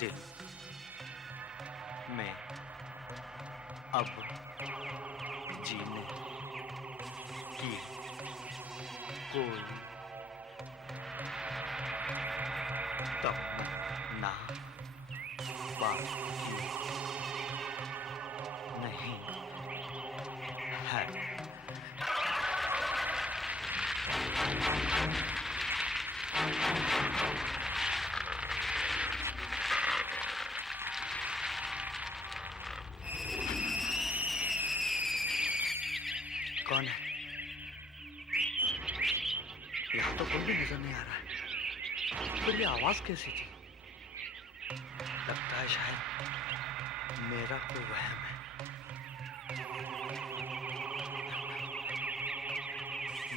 दिल में अब जीने की कोई तमन्ना बाकी नहीं है। कौन है? यहाँ तो कोई भी नजर नहीं आ रहा है। फिर ये आवाज कैसी थी? लगता है शायद मेरा कोई वहम है।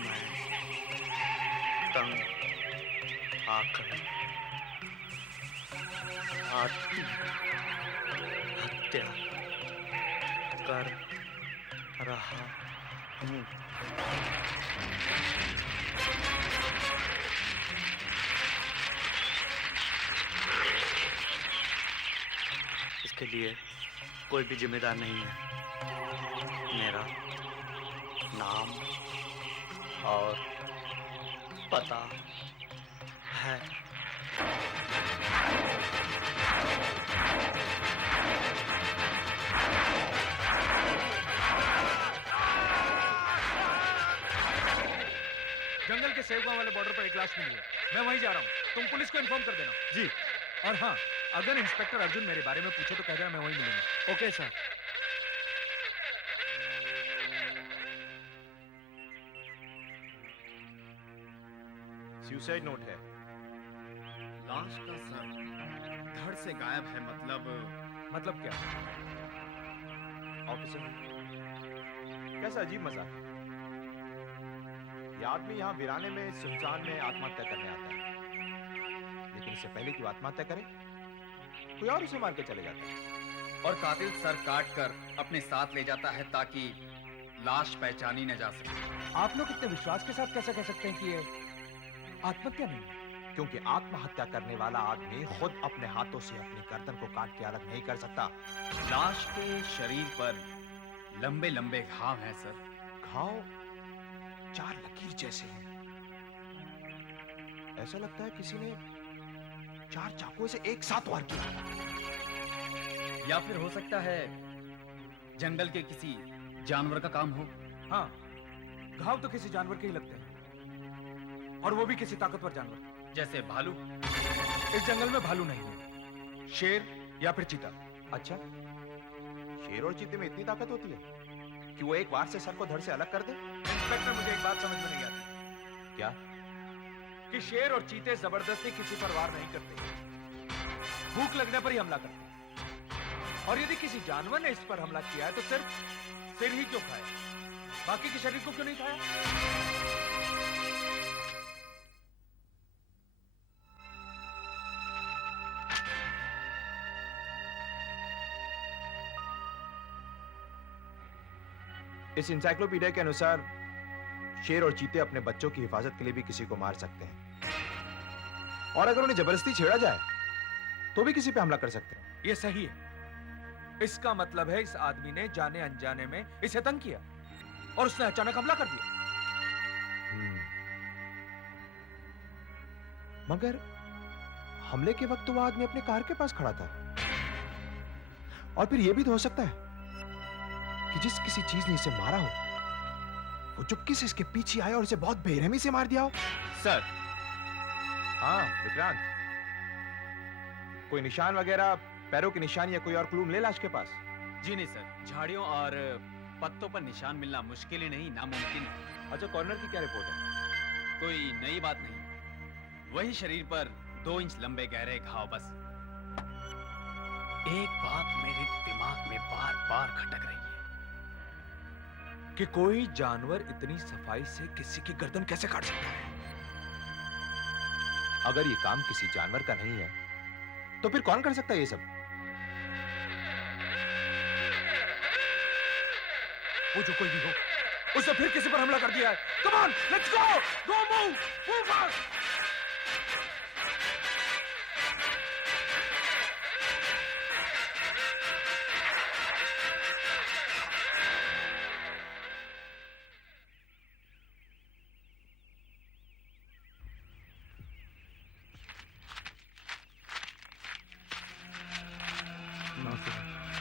मैं तंग आकर आत्महत्या कर रहा हूँ। इसके लिए कोई भी जिम्मेदार नहीं है। मेरा नाम और पता है। जंगल के सेवगांव वाले बॉर्डर पर एक लाश मिली है। मैं वहीं जा रहा हूँ। तुम पुलिस को इन्फॉर्म कर देना। जी। और हाँ, अगर इंस्पेक्टर अर्जुन मेरे बारे में पूछे तो कह देना मैं वहीं मिलूंगा। Okay sir. सुसाइड नोट है। लाश का सर धड़ से गायब है। मतलब क्या? ऑफिसर, कैसा अजीब मजाक। ये आदमी यहाँ वीराने में सुनसान में आत्महत्या करने आता है, लेकिन इससे पहले कि वो आत्महत्या करे कोई और उसे मार के चले जाता है। और कातिल सर काट कर अपने साथ ले जाता है ताकि लाश पहचानी न जा सके। आप लोग इतने विश्वास के साथ कैसे कह सकते हैं कि ये आत्महत्या नहीं है? क्योंकि आत्महत्या करने वाला आदमी खुद अपने हाथों से अपनी गर्दन को काट के अलग नहीं कर सकता। लाश के शरीर पर लंबे लंबे घाव हैं सर। घाव 4 लकीर जैसे हैं। ऐसा लगता है किसी ने 4 चाकुओं से एक साथ वार किया। या फिर हो सकता है जंगल के किसी जानवर का काम हो। हाँ, घाव तो किसी जानवर के ही लगते हैं, और वो भी किसी ताकतवर जानवर। जैसे भालू। इस जंगल में भालू नहीं है, शेर या फिर चीता। अच्छा, शेर और चीते में इतनी ताकत होती है कि वो एक वार से सर को धड़ से अलग कर दे? इंस्पेक्टर, मुझे एक बात समझ में नहीं आती। क्या? कि शेर और चीते जबरदस्ती किसी पर वार नहीं करते, भूख लगने पर ही हमला करते। और यदि किसी जानवर ने इस पर हमला किया है तो सिर्फ सिर ही क्यों खाया, बाकी के शरीर को क्यों नहीं खाया? इस इंसाइक्लोपीडिया के अनुसार शेर और चीते अपने बच्चों की हिफाजत के लिए भी किसी को मार सकते हैं, और अगर उन्हें जबरदस्ती छेड़ा जाए तो भी किसी पे हमला कर सकते हैं। ये सही है। इसका मतलब है इस आदमी ने जाने अनजाने में इसे तंग किया और उसने अचानक हमला कर दिया। मगर हमले के वक्त तो वो आदमी अपने कार के पास खड़ा था, और फिर यह भी तो हो सकता है कि जिस किसी चीज ने इसे मारा हो वो चुपके से इसके पीछे आया और इसे बहुत बेरहमी से मार दिया हो। सर, हाँ विक्रांत, कोई निशान वगैरह, पैरों के निशान या कोई और क्लू मिले लाश के पास? जी नहीं सर, झाड़ियों और पत्तों पर निशान मिलना मुश्किल ही नहीं, नामुमकिन है। अच्छा, कॉर्नर की क्या रिपोर्ट है? कोई नई बात नहीं, वही शरीर पर 2 इंच लंबे गहरे घाव बस। एक बात मेरे दिमाग में बार बार खटक रही है कि कोई जानवर इतनी सफाई से किसी की गर्दन कैसे काट सकता है? अगर ये काम किसी जानवर का नहीं है तो फिर कौन कर सकता है ये सब? वो जो कोई भी हो, उसने फिर किसी पर हमला कर दिया है। Come on, let's go, go move, move fast.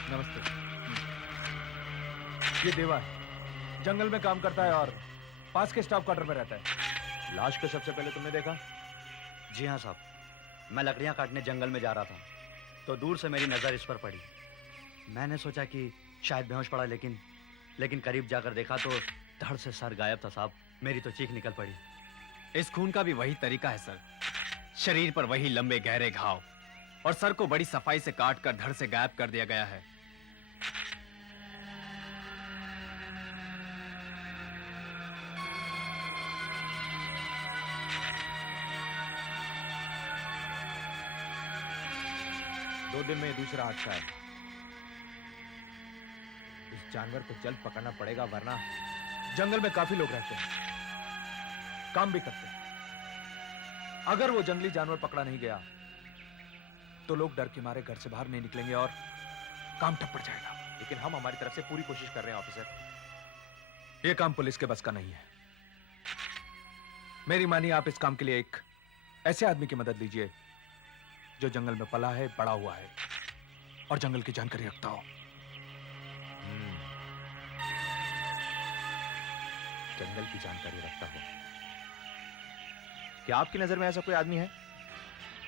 नमस्ते। ये देवा है, जंगल में काम करता है और पास के स्टाफ क्वार्टर में रहता है। लाश को सबसे पहले तुमने देखा? जी हाँ साहब, मैं लकड़ियाँ काटने जंगल में जा रहा था तो दूर से मेरी नज़र इस पर पड़ी। मैंने सोचा कि शायद बेहोश पड़ा, लेकिन करीब जाकर देखा तो धड़ से सर गायब था साहब। मेरी तो चीख निकल पड़ी। इस खून का भी वही तरीका है सर, शरीर पर वही लंबे गहरे घाव, और सर को बड़ी सफाई से काटकर धड़ से गायब कर दिया गया है। दो दिन में ये दूसरा हादसा है। इस जानवर को जल्द पकड़ना पड़ेगा, वरना जंगल में काफी लोग रहते हैं, काम भी करते हैं। अगर वो जंगली जानवर पकड़ा नहीं गया तो लोग डर के मारे घर से बाहर नहीं निकलेंगे और काम ठप पड़ जाएगा। लेकिन हम हमारी तरफ से पूरी कोशिश कर रहे हैं ऑफिसर। ये काम पुलिस के बस का नहीं है। मेरी मानिए, आप इस काम के लिए एक ऐसे आदमी की मदद लीजिए जो जंगल में पला है, बड़ा हुआ है और जंगल की जानकारी रखता हो। जंगल की जानकारी रखता हो। क्या आपकी नजर में ऐसा कोई आदमी है?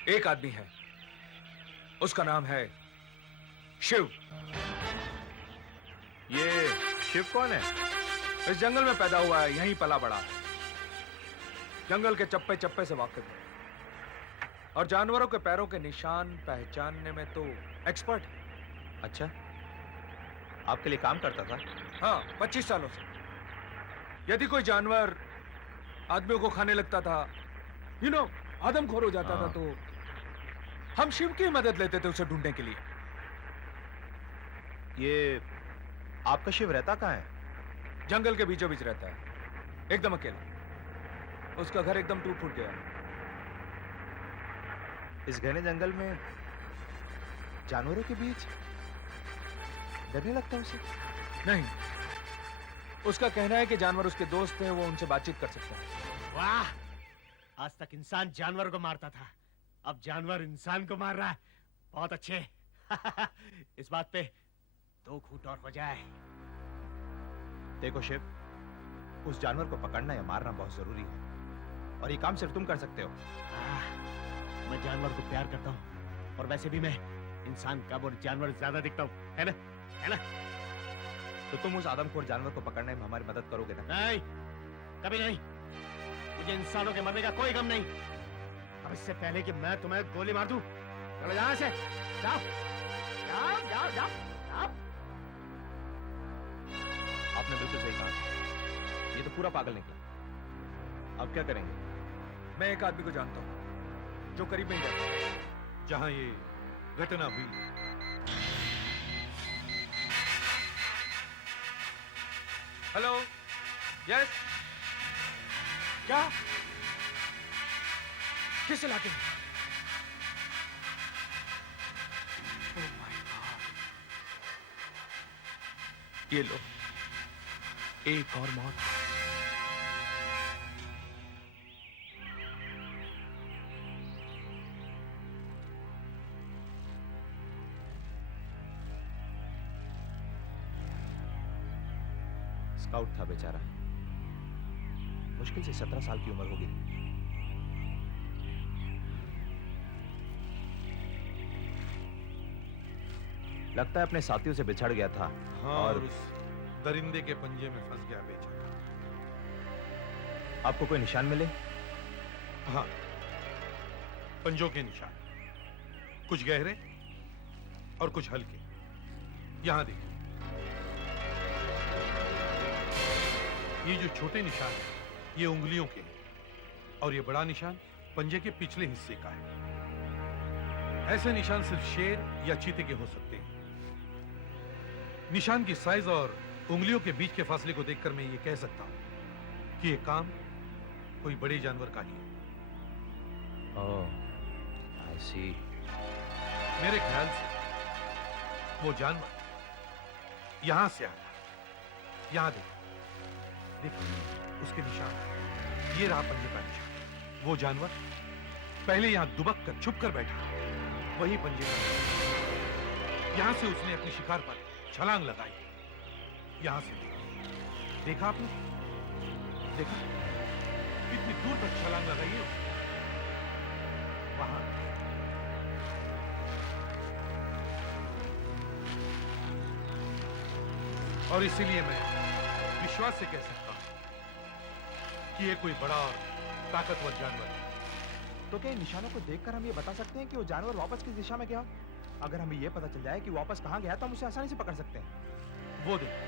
एक आदमी है, उसका नाम है शिव। ये शिव कौन है? इस जंगल में पैदा हुआ है, यहीं पला बड़ा है, जंगल के चप्पे चप्पे से वाकिफ है और जानवरों के पैरों के निशान पहचानने में तो एक्सपर्ट है। अच्छा, आपके लिए काम करता था? हाँ, 25 सालों से। यदि कोई जानवर आदमियों को खाने लगता था, आदमखोर हो जाता था, तो हम शिव की मदद लेते थे उसे ढूंढने के लिए। ये आपका शिव रहता कहाँ है? जंगल के बीचों बीच रहता है, एकदम अकेला। उसका घर एकदम टूट फूट गया। इस घने जंगल में जानवरों के बीच डरने लगता है उसे? नहीं, उसका कहना है कि जानवर उसके दोस्त हैं, वो उनसे बातचीत कर सकता है। वाह! आज तक इंसान जानवर को मारता था, अब जानवर इंसान को मार रहा है। बहुत अच्छे। इस बात पे 2 घूंट और हो जाए। देखो शिव, उस जानवर को पकड़ना या मारना बहुत जरूरी है, और ये काम सिर्फ तुम कर सकते हो। मैं जानवर को प्यार करता हूँ, और वैसे भी मैं इंसान कम और जानवर ज्यादा दिखता हूँ, है ना? तो तुम उस आदमखोर जानवर को पकड़ने में हमारी मदद करोगे ना? नहीं, कभी नहीं। मुझे इंसानों के मरने का कोई गम नहीं। अब इससे पहले कि मैं तुम्हें गोली मार दूं, चलो यहाँ से, जाओ, जाओ, जाओ, जाओ, जाओ। आपने बिल्कुल सही कहा, ये तो पूरा पागल निकला। अब क्या करेंगे? मैं एक आदमी को जानता हूँ जो करीब में ही रहता है, जहां ये घटना हुई। हेलो, यस, क्या? किस इलाके में? Oh my God! ये लो, एक और मौत। स्काउट था बेचारा, मुश्किल से 17 साल की उम्र होगी। लगता है अपने साथियों से बिछड़ गया था। हाँ, और और उस दरिंदे के पंजे में फंस गया बेचारा। आपको कोई निशान मिले? हाँ, पंजों के निशान, कुछ गहरे और कुछ हल्के। यहां देखिए, ये जो छोटे निशान हैं, ये उंगलियों के हैं, और ये बड़ा निशान पंजे के पिछले हिस्से का है। ऐसे निशान सिर्फ शेर या चीते के हो सकते हैं। निशान की साइज और उंगलियों के बीच के फासले को देखकर मैं ये कह सकता हूं कि ये काम कोई बड़े जानवर का ही है। ओह, आई सी। मेरे ख्याल से वो जानवर यहां से आया। यहां देखो, उसके निशान, ये रहा पंजे का निशान। वो जानवर पहले यहां दुबक कर छुप कर बैठा, वही पंजे का निशान। यहां से उसने अपने शिकार पर छलांग लगाई। यहां से देखा आपने? देखा कितनी दूर तक छलांग लगाई है उसने? वहां। और इसीलिए मैं विश्वास से कह सकता हूं कि ये कोई बड़ा और ताकतवर जानवर है। तो क्या इन निशानों को देखकर हम ये बता सकते हैं कि वो जानवर वापस किस दिशा में गया? अगर हमें ये पता चल जाए कि वापस कहां गया तो हम उसे आसानी से पकड़ सकते हैं। वो देखो,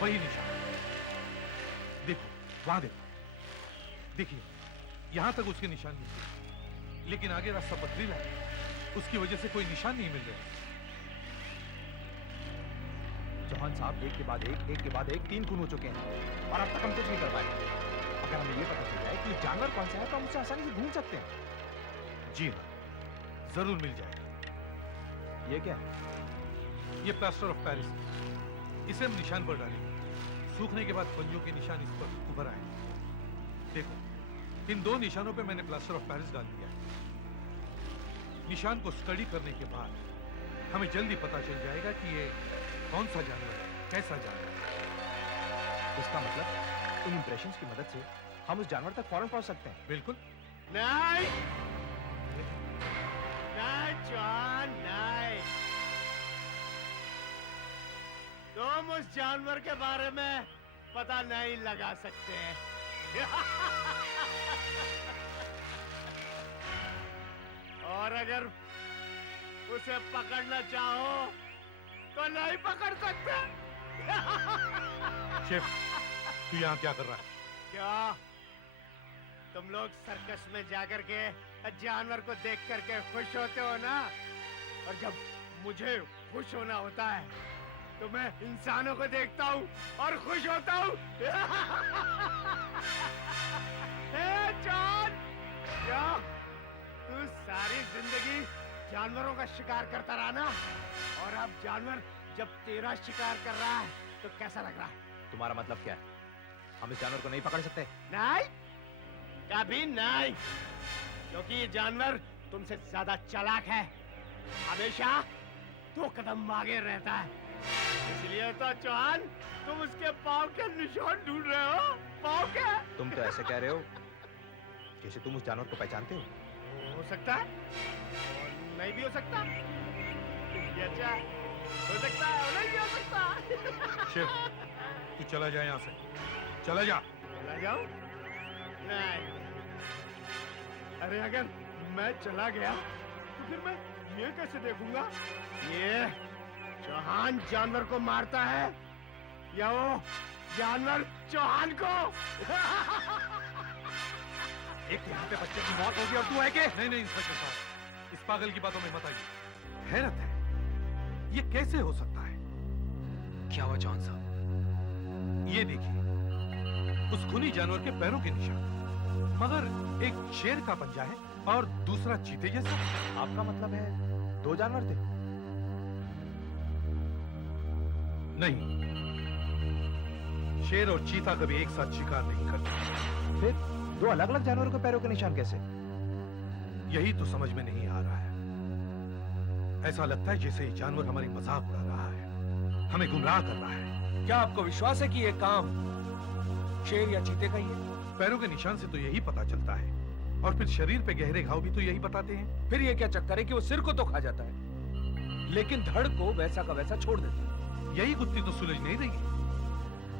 वही निशान। देखो, वहां देखो। देखिए, यहां तक उसके निशान मिलते, लेकिन आगे रास्ता पथरीला है, उसकी वजह से कोई निशान नहीं मिल रहा। चौहान साहब, एक के बाद एक 3 खून हो चुके हैं और अब तक हम कुछ नहीं कर पाए। अगर हमें ये पता चल जाए कि जानवर कौन सा है तो हम उसे आसानी से ढूंढ सकते हैं। जी हाँ, जरूर मिल जाएगा। ये क्या है? ये प्लास्टर ऑफ पेरिस है। इसे हम निशान पर डालेंगे। सूखने के बाद पंजों के निशान इस पर उभर आएंगे। देखो, इन 2 निशानों पे मैंने प्लास्टर ऑफ पेरिस डाल दिया है। निशान को स्टडी करने के बाद हमें जल्दी पता चल जाएगा कि ये कौन सा जानवर है, कैसा जानवर है। इसका मतलब इन इंप्रेशंस की मदद से हम उस जानवर तक फौरन पहुंच सकते हैं। बिल्कुल। नहीं, नहीं जॉन, नहीं। तुम उस जानवर के बारे में पता नहीं लगा सकते। और अगर उसे पकड़ना चाहो तो नहीं पकड़ सकते। शेफ, तू यहाँ क्या कर रहा है? क्या तुम लोग सर्कस में जाकर के जानवर को देख करके खुश होते हो ना? और जब मुझे खुश होना होता है तो मैं इंसानों को देखता हूँ और खुश होता हूँ। जॉन, क्या तू सारी जिंदगी जानवरों का शिकार करता रहा ना? और अब जानवर जब तेरा शिकार कर रहा है तो कैसा लग रहा है? तुम्हारा मतलब क्या है? हम इस जानवर को नहीं पकड़ सकते? नहीं, कभी नहीं, क्योंकि ये जानवर तुमसे ज्यादा चालाक है। हमेशा 2 कदम आगे रहता है। इसलिए तो चौहान, तुम उसके पाँव के निशान ढूंढ रहे हो। पाँव के? तुम तो ऐसे कह रहे हो जैसे तुम उस जानवर को पहचानते हो। हो सकता है और नहीं भी हो सकता। ये अच्छा है, हो सकता है और नहीं भी हो सकता। शेफ, तू चला जा यहाँ से, चला जा। चला जाऊं? नहीं। अरे अगर मैं चला गया तो फिर मैं ये कैसे देखूंगा? ये चौहान जानवर को मारता है या वो जानवर चौहान को? एक यहाँ पे बच्चे की मौत होगी और तू है के? नहीं नहीं इंस्पेक्टर साहब, इस पागल की बातों में मत आइए। हैरत है, ये कैसे हो सकता है? क्या हुआ जॉन साहब? ये देखिए, उस खूनी जानवर के पैरों के निशान। मगर एक शेर का पंजा है और दूसरा चीते जैसा। आपका मतलब है दो जानवर थे? नहीं, शेर और चीता कभी एक साथ शिकार नहीं करते। फिर दो अलग अलग जानवरों के पैरों के निशान कैसे? यही तो समझ में नहीं आ रहा है। ऐसा लगता है जैसे ये जानवर हमारी मजाक उड़ा रहा है, हमें गुमराह कर रहा है। क्या आपको विश्वास है कि ये काम शेर या चीते का ही है? पैरों के निशान से तो यही पता चलता है, और फिर शरीर पे गहरे घाव भी तो यही बताते हैं। फिर ये क्या चक्कर है कि वो सिर को तो खा जाता है लेकिन धड़ को वैसा का वैसा छोड़ देता है? यही गुत्थी तो सुलझ नहीं रही है।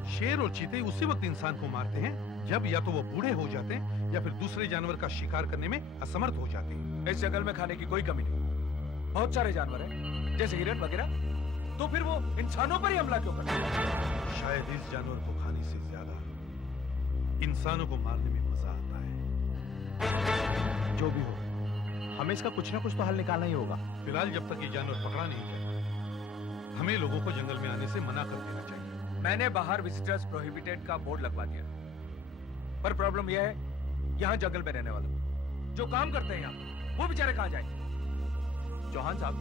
शेर और चीते उसी वक्त इंसान को मारते हैं जब या तो वो बूढ़े हो जाते हैं या फिर दूसरे जानवर का शिकार करने में असमर्थ हो जाते हैं। इस जंगल में खाने की कोई कमी नहीं, बहुत सारे जानवर हैं जैसे हिरन वगैरह, तो फिर वो इंसानों पर ही हमला क्यों करते हैं? शायद इस जानवर को खाने से ज्यादा इंसानों को मारने में मजा आता है। जो भी हो, हमें इसका कुछ ना कुछ तो हल निकालना ही होगा। फिलहाल जब तक ये जानवर पकड़ा नहीं गया, हमें लोगों को जंगल में आने से मना कर देना चाहिए। मैंने बाहर विजिटर्स प्रोहिबिटेड का बोर्ड लगवा दिया, पर प्रॉब्लम यह है यहाँ जंगल में रहने वालों जो काम करते हैं यहाँ, वो बेचारे कहाँ जाएंगे? चौहान साहब,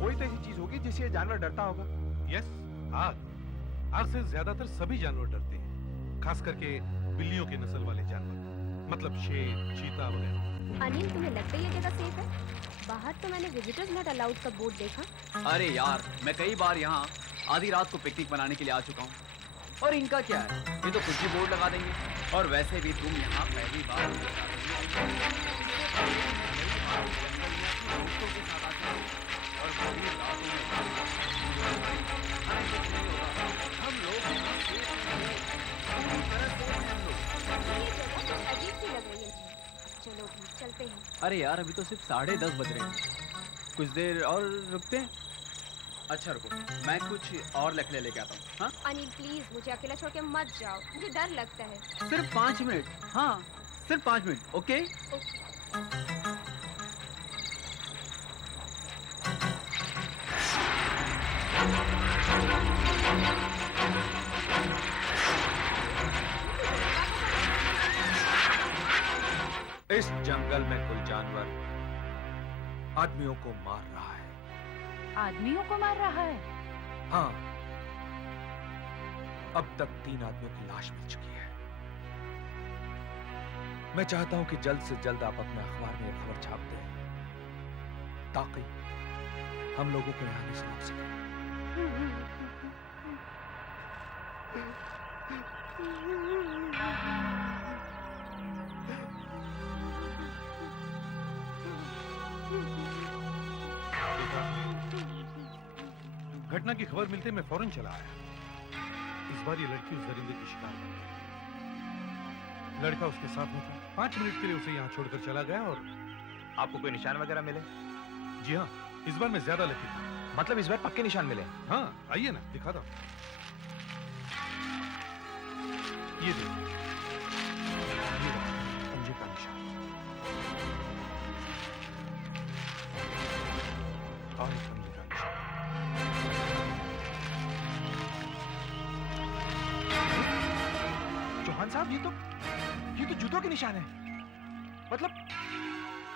कोई तो ऐसी चीज होगी जिससे ये जानवर डरता होगा। यस, आग। आग से ज्यादातर सभी जानवर डरते हैं, खास करके बिल्लियों के नस्ल वाले जानवर, मतलब शेर, चीता वगैरह। अनिल, तुम्हें लगता है ये जगह सेफ है? बाहर तो मैंने विजिटर्स नॉट अलाउड का बोर्ड देखा। अरे यार, मैं कई बार यहाँ आधी रात को पिकनिक मनाने के लिए आ चुका हूँ। और इनका क्या है, ये तो कुछ भी बोर्ड लगा देंगे। और वैसे भी तुम यहाँ पहली बार और बड़ी रातों में हम लोग ये जगह तो अजीब सी लग रही है। चलो भी चलते हैं। अरे यार, अभी तो सिर्फ 10:30 बज रहे हैं, कुछ देर और रुकते हैं। अच्छा रुको, मैं कुछ और लकड़ियाँ लेके आता हूँ। हाँ, अनिल प्लीज मुझे अकेला छोड़ के मत जाओ, मुझे डर लगता है। सिर्फ 5 मिनट। हाँ, सिर्फ 5 मिनट। ओके। इस जंगल में कोई जानवर आदमियों को मार रहा है। आदमियों को मार रहा है? हाँ, अब तक 3 आदमियों की लाश मिल चुकी है। मैं चाहता हूं कि जल्द से जल्द आप अपने अखबार में यह खबर छाप दें ताकि हम लोगों को यहाँ से रोक सकें। घटना की खबर मिलते मैं फौरन चला आया। इस बार ये लड़की उस दरिंदे की शिकार बन गई। लड़का उसके साथ में था। 5 मिनट के लिए उसे यहाँ छोड़कर चला गया। और आपको कोई निशान वगैरह मिले? जी हाँ, इस बार मैं ज्यादा लकी था। मतलब इस बार पक्के निशान मिले? हाँ, आइए ना, दिखाता हूँ। ये देखिए, ये रहा पंजे का निशान। और एक पंजे का निशान। चौहान साहब, ये तो जूतों के निशान है। मतलब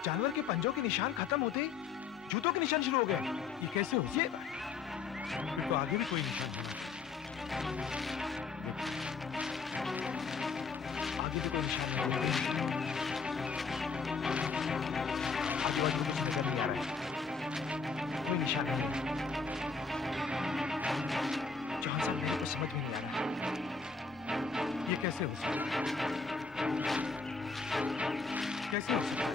जानवर के पंजों के निशान खत्म होते ही जूतों के निशान शुरू हो गए। ये कैसे हो सकता है? फिर तो आगे भी कोई निशान होना चाहिए। आगे भी कोई निशान नहीं है। आजू बाजू कुछ नजर नहीं आ रहा है, कोई निशान नहीं है। चौहान साहब, मेरे को समझ में नहीं आ रहा। ये कैसे हो सकता है? कैसे हो सकता है?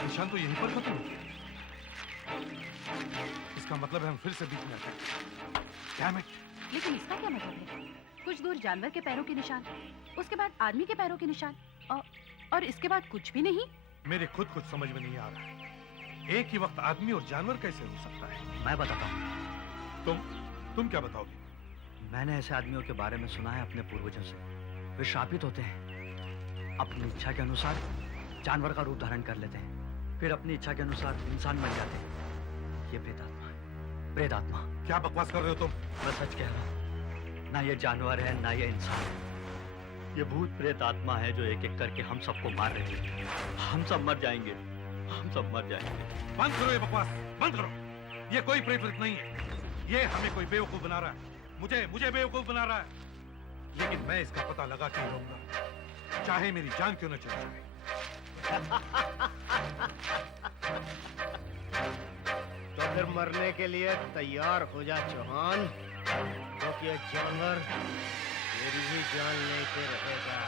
निशान तो यहीं पर खत्म हो गया। इसका मतलब है हम फिर से बीच में आ गए। Damn it! लेकिन इसका क्या मतलब है? कुछ दूर जानवर के पैरों के निशान, उसके बाद आदमी के पैरों के निशान, और इसके बाद कुछ भी नहीं। मेरे खुद कुछ समझ में नहीं आ रहा है। एक ही वक्त आदमी और जानवर कैसे हो सकता है? मैं बताता हूँ। तुम क्या बताओगे? मैंने ऐसे आदमियों के बारे में सुना है अपने पूर्वजों से। वे शापित होते हैं, अपनी इच्छा के अनुसार जानवर का रूप धारण कर लेते हैं, फिर अपनी इच्छा के अनुसार इंसान बन जाते हैं। ये प्रेतात्मा है, प्रेतात्मा। क्या बकवास कर रहे हो तुम? मैं सच कह रहा हूँ, ना ये जानवर है ना ये इंसान। ये भूत प्रेत आत्मा है जो एक एक करके हम सबको मार रही है। हम सब मर जाएंगे, हम सब मर जाएंगे। बंद करो ये बकवास, बंद करो। ये कोई प्रेत व्रेत नहीं है, ये हमें कोई बेवकूफ बना रहा है, मुझे बेवकूफ बना रहा है। लेकिन मैं इसका पता लगा के रहूंगा, चाहे मेरी जान क्यों न चली जाए। तो फिर मरने के लिए तैयार हो जा चौहान, क्योंकि ये जानवर तेरी भी जान लेके रहेगा।